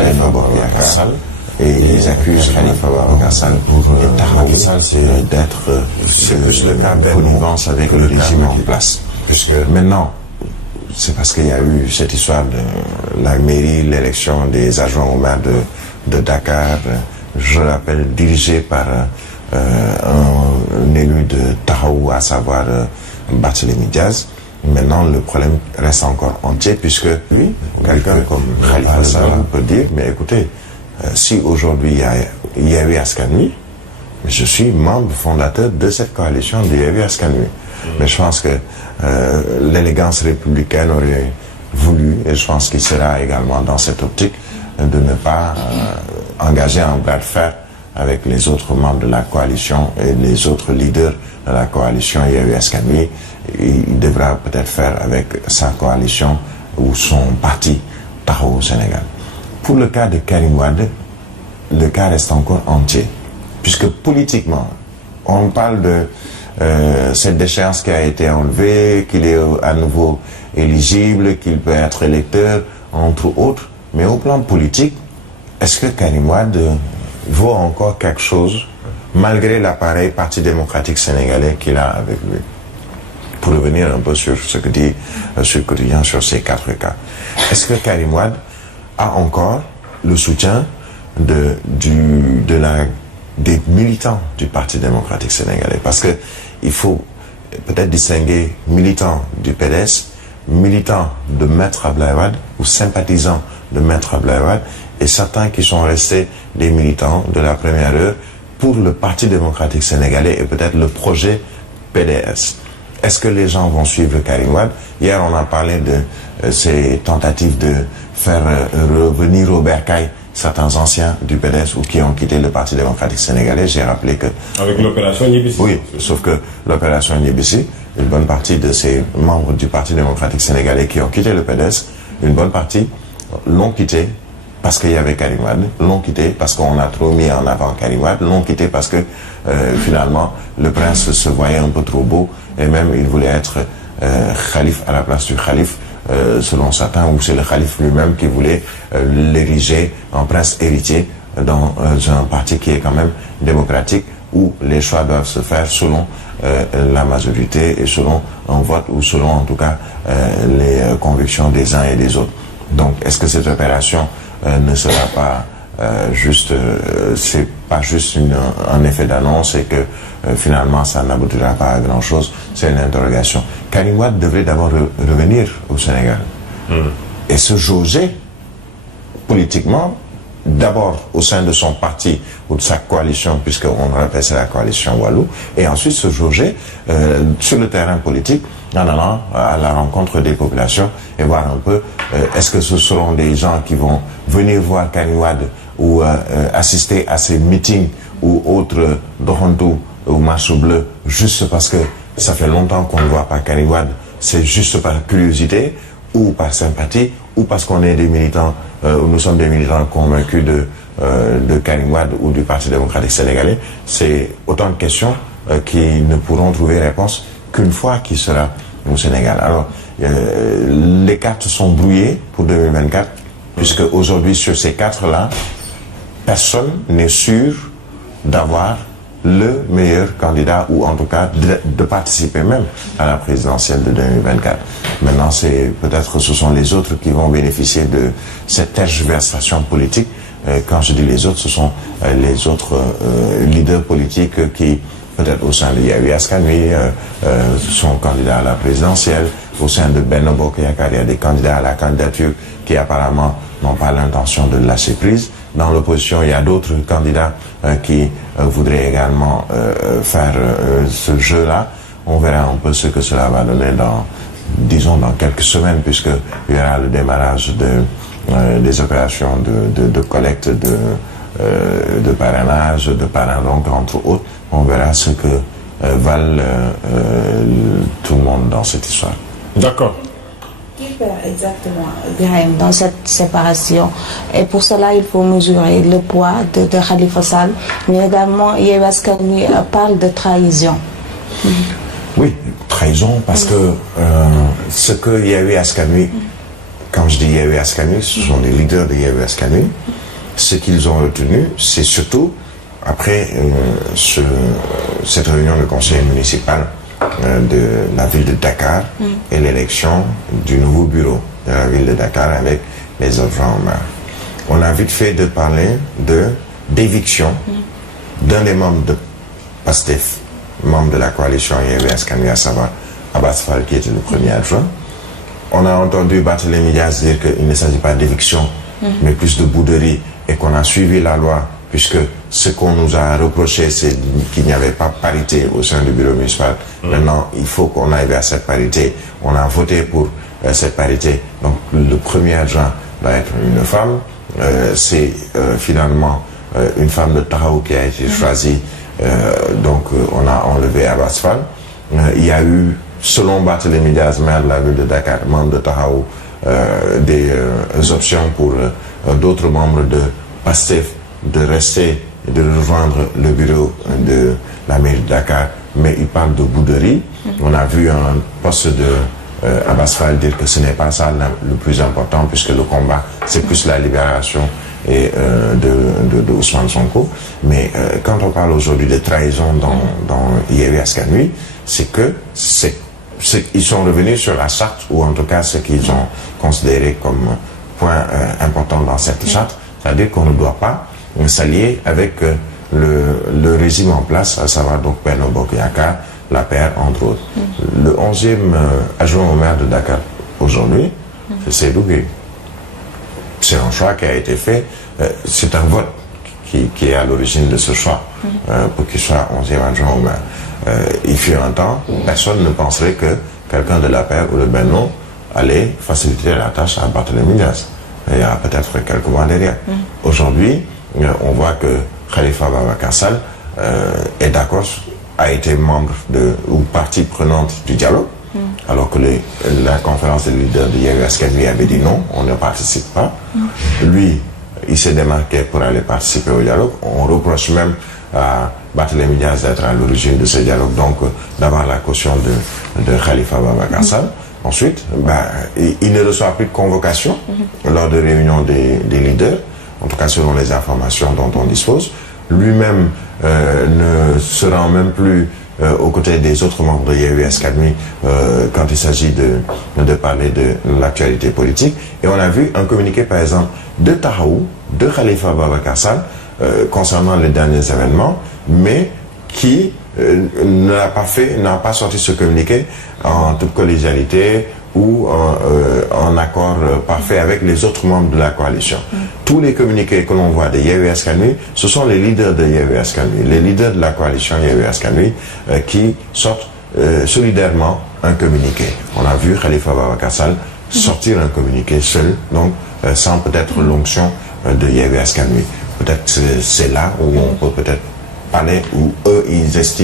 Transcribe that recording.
Khalifa Ababacar Sall et ils accusent Khalifa Ababacar Sall d'être plus le cas de connivence avec le régime en place. Puisque maintenant, c'est parce qu'il y a eu cette histoire de la mairie, l'élection des adjoints au maire de Dakar, je rappelle, dirigé par un élu de Tahaou, à savoir Barthélémy Diaz. Maintenant, le problème reste encore entier, puisque lui, quelqu'un comme Khalifa Sall peut dire, mais écoutez, si aujourd'hui il y a eu Askanui, je suis membre fondateur de cette coalition de Yewwi Askan Wi. Mais je pense que l'élégance républicaine aurait voulu, et je pense qu'il sera également dans cette optique, de ne pas engager un bras de fer avec les autres membres de la coalition et les autres leaders de la coalition Yewwi Askan Wi. Il devra peut-être faire avec sa coalition ou son parti Taxawu au Sénégal. Pour le cas de Karim Wade, le cas reste encore entier, puisque politiquement, on parle de cette déchéance qui a été enlevée, qu'il est à nouveau éligible, qu'il peut être électeur, entre autres. Mais au plan politique, est-ce que Karim Wade vaut encore quelque chose, malgré l'appareil Parti démocratique sénégalais qu'il a avec lui? Pour revenir un peu sur ce que dit Sud Quotidien sur ces 4 cas. Est-ce que Karim Wade a encore le soutien des militants du Parti démocratique sénégalais? Parce que il faut peut-être distinguer militants du PDS, militants de Maître Abdoulaye Wade ou sympathisants de Maître Abdoulaye Wade, et certains qui sont restés des militants de la première heure pour le Parti démocratique sénégalais et peut-être le projet PDS. Est-ce que les gens vont suivre Karim Wade? Hier, on a parlé de ces tentatives de faire revenir Robert Kaye, certains anciens du PDS ou qui ont quitté le Parti démocratique sénégalais. J'ai rappelé que... Avec l'opération Niébissi. Oui, sauf que l'opération Niébissi, une bonne partie de ces membres du Parti démocratique sénégalais qui ont quitté le PDS, une bonne partie l'ont quitté parce qu'il y avait Karim Wade, l'ont quitté parce qu'on a trop mis en avant Karim Wade, l'ont quitté parce que finalement le prince se voyait un peu trop beau et même il voulait être khalife à la place du khalife, selon certains, ou c'est le khalife lui-même qui voulait l'ériger en prince héritier dans un parti qui est quand même démocratique, où les choix doivent se faire selon la majorité et selon un vote, ou selon en tout cas les convictions des uns et des autres. Donc est-ce que cette opération ne sera pas c'est pas juste un effet d'annonce et que finalement ça n'aboutira pas à grand chose? C'est une interrogation. Karim Wade devrait d'abord revenir au Sénégal et se jauger politiquement, d'abord au sein de son parti ou de sa coalition, puisqu'on rappelle c'est la coalition Wallu, et ensuite se jauger sur le terrain politique en allant à la rencontre des populations et voir un peu est-ce que ce seront des gens qui vont venir voir Karim Wade ou assister à ces meetings ou autres doxantu ou marche bleue juste parce que ça fait longtemps qu'on ne voit pas Karim Wade, c'est juste par curiosité ou par sympathie ou parce qu'on est des militants, nous sommes des militants convaincus de Karim Wade ou du Parti démocratique sénégalais. C'est autant de questions qui ne pourront trouver réponse qu'une fois qu'il sera au Sénégal. Alors, les cartes sont brouillées pour 2024, puisque aujourd'hui, sur ces 4-là, personne n'est sûr d'avoir le meilleur candidat, ou en tout cas de participer même à la présidentielle de 2024. Maintenant, peut-être ce sont les autres qui vont bénéficier de cette tergiversation politique. Quand je dis les autres, ce sont les autres leaders politiques qui, peut-être au sein de Yewwi Askan Wi, sont candidats à la présidentielle. Au sein de Benno Bokk Yakaar, il y a des candidats à la candidature qui apparemment n'ont pas l'intention de lâcher prise. Dans l'opposition, il y a d'autres candidats qui voudraient également faire ce jeu-là. On verra un peu ce que cela va donner dans quelques semaines, puisqu'il y aura le démarrage des opérations de collecte de parrainage, de parrain, donc entre autres. On verra ce que valent tout le monde dans cette histoire. D'accord. Qui perd exactement, Birahim, dans cette séparation? Et pour cela, il faut mesurer le poids de Khalifa Sall, mais également Yewwi Askan Wi parle de trahison. Oui, trahison, parce que ce que Yewwi Askan Wi, quand je dis Yewwi Askan Wi, ce sont les leaders de Yewwi Askan Wi. Ce qu'ils ont retenu, c'est surtout, après cette réunion de conseil municipal de la ville de Dakar et l'élection du nouveau bureau de la ville de Dakar avec les adjoints au maire. On a vite fait de parler d'éviction d'un des membres de PASTEF, membre de la coalition Yewwi Askan Wi, à savoir Abass Fall, qui était le premier adjoint. On a entendu Barthélémy Dias dire qu'il ne s'agit pas d'éviction, mais plus de bouderie, et qu'on a suivi la loi, puisque ce qu'on nous a reproché, c'est qu'il n'y avait pas parité au sein du bureau municipal. Maintenant, il faut qu'on aille vers cette parité. On a voté pour cette parité. Donc, le premier adjoint va être une femme. C'est finalement une femme de Tahaou qui a été choisie. Donc, on a enlevé Abass Fall. Il y a eu, selon Barthélémy Dias, maire de la ville de Dakar, membre de Tahaou, des options pour d'autres membres de PASTEF de rester et de rejoindre le bureau de la mairie de Dakar, mais il parle de bouderie. On a vu un poste de Abass Fall dire que ce n'est pas ça le plus important, puisque le combat, c'est plus la libération et de Ousmane Sonko. Mais quand on parle aujourd'hui de trahison dans Yewwi Askan Wi, c'est que ils sont revenus sur la charte, ou en tout cas ce qu'ils ont considéré comme point important dans cette charte, c'est-à-dire qu'on ne doit pas s'allier avec le régime en place, à savoir donc Benno Bokk Yakaar, l'APR, entre autres. Le 11e adjoint au maire de Dakar aujourd'hui, c'est Seydou Gueye. C'est un choix qui a été fait, c'est un vote qui est à l'origine de ce choix, pour qu'il soit 11e adjoint au maire. Il fut un temps, personne ne penserait que quelqu'un de l'APR ou de Benno allait faciliter la tâche à Barthélémy Dias. Il y a peut-être quelques mois derrière. Aujourd'hui, on voit que Khalifa Ababacar Sall est d'accord, a été membre ou partie prenante du dialogue, alors que la conférence des leaders de Yewwi Askan Wi avait dit non, on ne participe pas. Lui, il s'est démarqué pour aller participer au dialogue. On reproche même à Barthélémy Dias d'être à l'origine de ce dialogue, donc d'avoir la caution de Khalifa Ababacar Sall. Ensuite, il ne reçoit plus de convocation lors de réunions des leaders, en tout cas selon les informations dont on dispose. Lui-même ne se rend même plus aux côtés des autres membres de Yewwi Askan Wi quand il s'agit de parler de l'actualité politique. Et on a vu un communiqué, par exemple, de Tahaou, de Khalifa Ababacar Sall, concernant les derniers événements, mais qui n'a pas sorti ce communiqué en toute collégialité ou en accord parfait avec les autres membres de la coalition. Tous les communiqués que l'on voit de Yewwi Askan Wi, ce sont les leaders de Yewwi Askan Wi, les leaders de la coalition Yewwi Askan Wi qui sortent solidairement un communiqué. On a vu Khalifa Ababacar Sall sortir un communiqué seul, donc sans peut-être l'onction de Yewwi Askan Wi. Peut-être c'est là où on peut peut-être parler, où eux ils estiment